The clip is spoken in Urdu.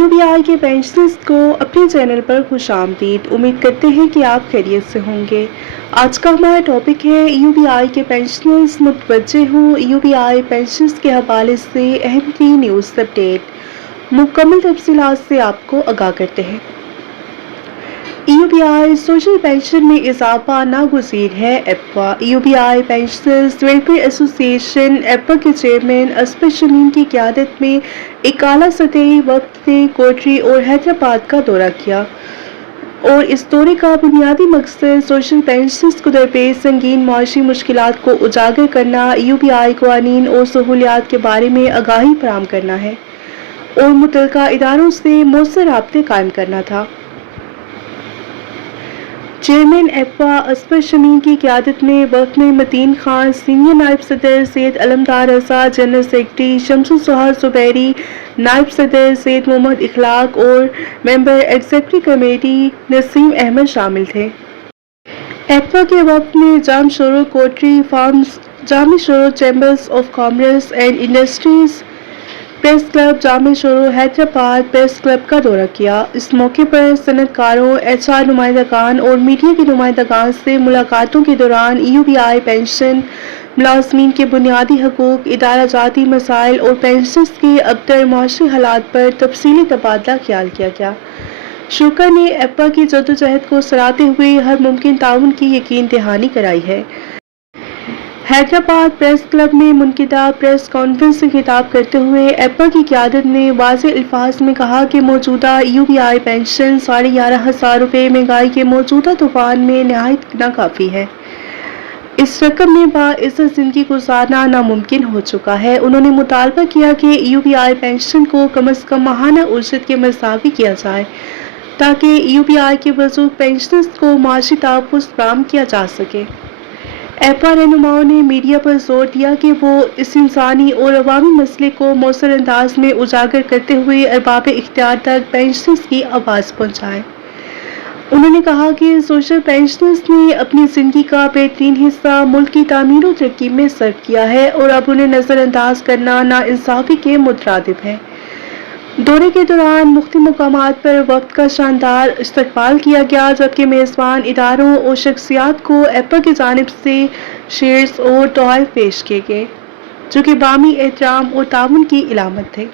UBI کے پینشنرز کو اپنے چینل پر خوش آمدید۔ امید کرتے ہیں کہ آپ خیریت سے ہوں گے۔ آج کا ہمارا ٹاپک ہے UBI کے پینشنرز متوجہ ہوں۔ UBI پینشنرز کے حوالے سے اہم ترین نیوز اپڈیٹ، مکمل تفصیلات سے آپ کو آگاہ کرتے ہیں۔ UBI سوشل پینشن میں اضافہ ناگزیر ہے۔ ایپوا UBI پینشنرز ویلفیئر ایسوسی ایشن ایپوا کے چیئرمین اصفر شمیم کی قیادت میں ایک اعلیٰ سطحی وفد نے کوٹری اور حیدرآباد کا دورہ کیا اور اس دورے کا بنیادی مقصد سوشل پینشنرز کو درپیش سنگین معاشی مشکلات کو اجاگر کرنا، UBI قوانین اور سہولیات کے بارے میں آگاہی فراہم کرنا ہے اور متعلقہ اداروں سے مؤثر رابطے قائم کرنا تھا۔ چیئرمین ایپوا اصفر شمیم کی قیادت میں وفد میں متین خان، سینئر نائب صدر سید علمدار رضا، جنرل سیکرٹری شمس السحر زبیری، نائب صدر سید محمد اخلاق اور ممبر ایگزیکٹو کمیٹی نسیم احمد شامل تھے۔ ایپوا کے وفد نے جامع شورا کوٹری فارمز، جامع شورا chambers of commerce and industries, press club جامع شورا حیدرآباد پریس کلب کا دورہ کیا۔ اس موقع پر صنعت کاروں، HR نمائندگان اور میڈیا کے نمائندگان سے ملاقاتوں کے دوران UBI پینشن ملازمین کے بنیادی حقوق، ادارہ جاتی مسائل اور پینشنرز کے ابتر معاشی حالات پر تفصیلی تبادلہ خیال کیا گیا۔ شرکاء نے ایپوا کی جدوجہد کو سراہتے ہوئے ہر ممکن تعاون کی یقین دہانی کرائی ہے۔ حیدرآباد پریس کلب میں منعقدہ پریس کانفرنس سے خطاب کرتے ہوئے ایپوا کی قیادت نے واضح الفاظ میں کہا کہ موجودہ UBI پینشن 11,500 روپے مہنگائی کے موجودہ طوفان میں نہایت ناکافی ہے۔ اس رقم میں باعزت زندگی گزارنا ناممکن ہو چکا ہے۔ انہوں نے مطالبہ کیا کہ UBI پینشن کو کم از کم ماہانہ اجرت کے مساوی کیا جائے تاکہ UBI کے بزرگ پینشنرز کو معاشی تحفظ فراہم کیا جا سکے۔ ایپوا رہنماؤں نے میڈیا پر زور دیا کہ وہ اس انسانی اور عوامی مسئلے کو مؤثر انداز میں اجاگر کرتے ہوئے ارباب اختیار تک پینشنرز کی آواز پہنچائیں۔ انہوں نے کہا کہ سوشل پینشنرز نے اپنی زندگی کا بہترین حصہ ملک کی تعمیر و ترقی میں صرف کیا ہے اور اب انہیں نظر انداز کرنا ناانصافی کے مترادف ہے۔ دورے کے دوران مختلف مقامات پر وفد کا شاندار استقبال کیا گیا، جبکہ میزبان اداروں اور شخصیات کو ایپوا کی جانب سے شیئرز اور تحائف پیش کیے گئے جو کہ باہمی احترام اور تعاون کی علامت تھے۔